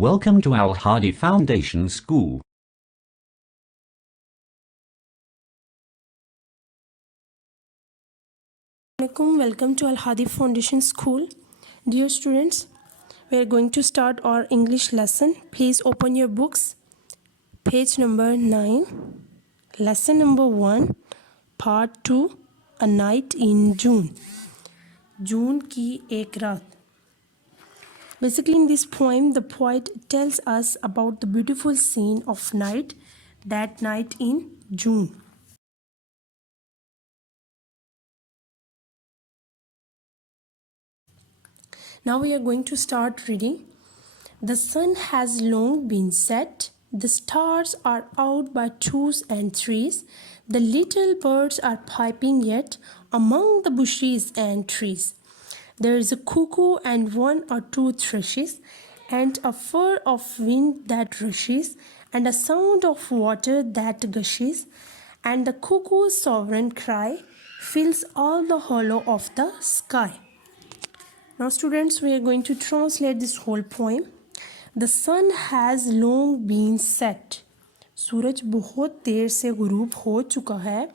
Welcome to Al Hadi Foundation School. Welcome to Al Hadi Foundation School. Dear students, we are going to start our English lesson. Please open your books. Page number 9. Lesson number 1, Part 2, A Night in June. जून की एक रात. Basically, in this poem, the poet tells us about the beautiful scene of night, that night in June. Now we are going to start reading. The sun has long been set. The stars are out by twos and threes. The little birds are piping yet among the bushes and trees. There is a cuckoo and one or two thrushes, and a fur of wind that rushes, and a sound of water that gushes, and the cuckoo's sovereign cry fills all the hollow of the sky. Now students, we are going to translate this whole poem. The sun has long been set. सूरज बहुत देर से गुरूब हो चुका है.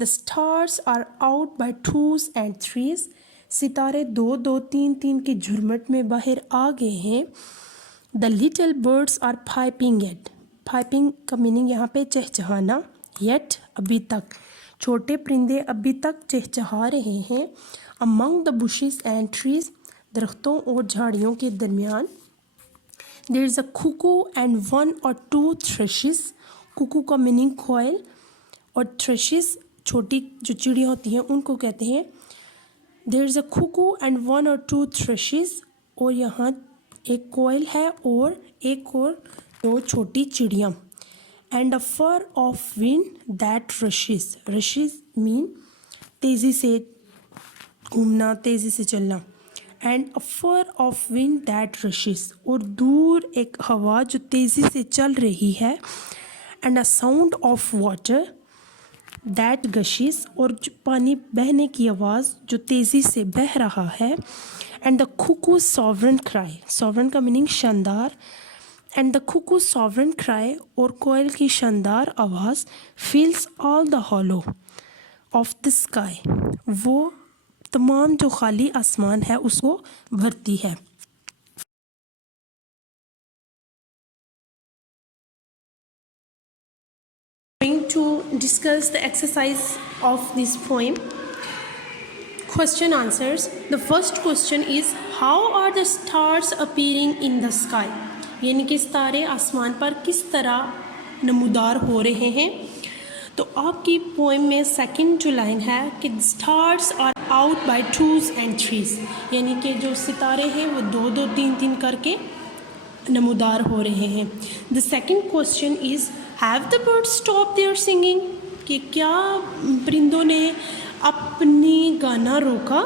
The stars are out by twos and threes. सितारे दो दो तीन तीन के झुरमट में बाहर आ गए हैं. The little birds are piping yet. Piping का मीनिंग यहाँ पे चहचहाना. Yet अभी तक. छोटे परिंदे अभी तक चहचहा रहे हैं. Among the bushes and trees. दरख्तों और झाड़ियों के दरमियान. There is a cuckoo and one or two thrushes. Kuku का मीनिंग कोयल और thrushes छोटी जो चिड़िया होती हैं उनको कहते हैं. There is a cuckoo and one or two thrushes. और यहाँ एक कोयल है और एक और दो छोटी चिड़िया. And a fur of wind that rushes. Rushes mean तेज़ी से घूमना, तेज़ी से चलना. And a fur of wind that rushes. और दूर एक हवा जो तेज़ी से चल रही है. And a sound of water that gushes. और पानी बहने की आवाज़ जो तेज़ी से बह रहा है. And the cuckoo's sovereign cry. Sovereign का मीनिंग शानदार. And the cuckoo's sovereign cry और कोयल की शानदार आवाज़ fills all the hollow of the sky. वो तमाम जो खाली आसमान है उसको भरती है. Going to discuss the exercise of this poem. Question answers. The first question is, how are the stars appearing in the sky? यानी कि सितारे आसमान पर किस तरह नमूदार हो रहे हैं. तो आपकी पोएम में सेकंड जो लाइन है कि stars are out by twos and threes, यानी कि जो सितारे हैं वो दो दो तीन तीन करके नमूदार हो रहे हैं. The second question is, have the birds stop their singing, कि क्या परिंदों ने अपनी गाना रोका.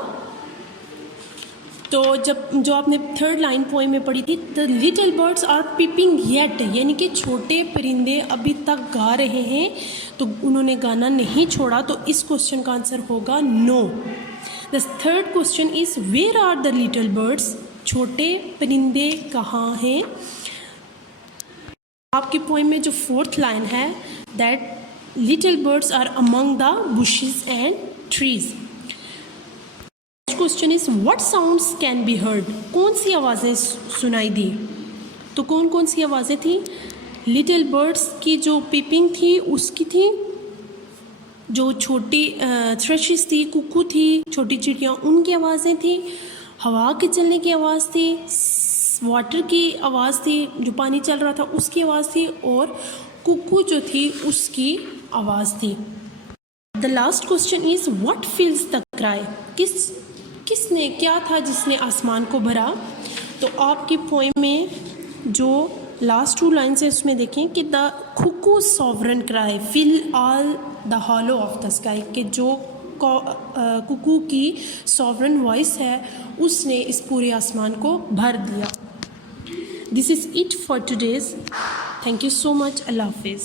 तो जो आपने थर्ड लाइन पोएम में पढ़ी थी, the little birds are peeping yet, यानी कि छोटे परिंदे अभी तक गा रहे हैं, तो उन्होंने गाना नहीं छोड़ा. तो इस क्वेश्चन का आंसर होगा no. The third question is, where are the little birds, छोटे परिंदे कहाँ हैं. आपकी पोएम में जो फोर्थ लाइन है, that little birds are among the bushes and trees. Question is, what sounds can be heard, कौन सी आवाज़ें सुनाई दी. तो कौन कौन सी आवाज़ें थी. लिटिल बर्ड्स की जो पीपिंग थी उसकी थी, जो छोटी थ्रशेस थी, कुकू थी, छोटी चिड़ियाँ, उनकी आवाज़ें थी. हवा के चलने की आवाज़ थी. वाटर की आवाज़ थी, जो पानी चल रहा था उसकी आवाज़ थी. और कुकू जो थी उसकी आवाज़ थी. The last question is, what फिल्स the cry, किसने क्या था जिसने आसमान को भरा. तो आपकी पोएम में जो लास्ट टू लाइन्स है उसमें देखें कि the cuckoo sovereign cry fill all the hollow of the sky, कि जो कुकू की सॉवरन वॉइस है उसने इस पूरे आसमान को भर दिया. This is it for today's. Thank you so much. अल्लाह हाफिज़.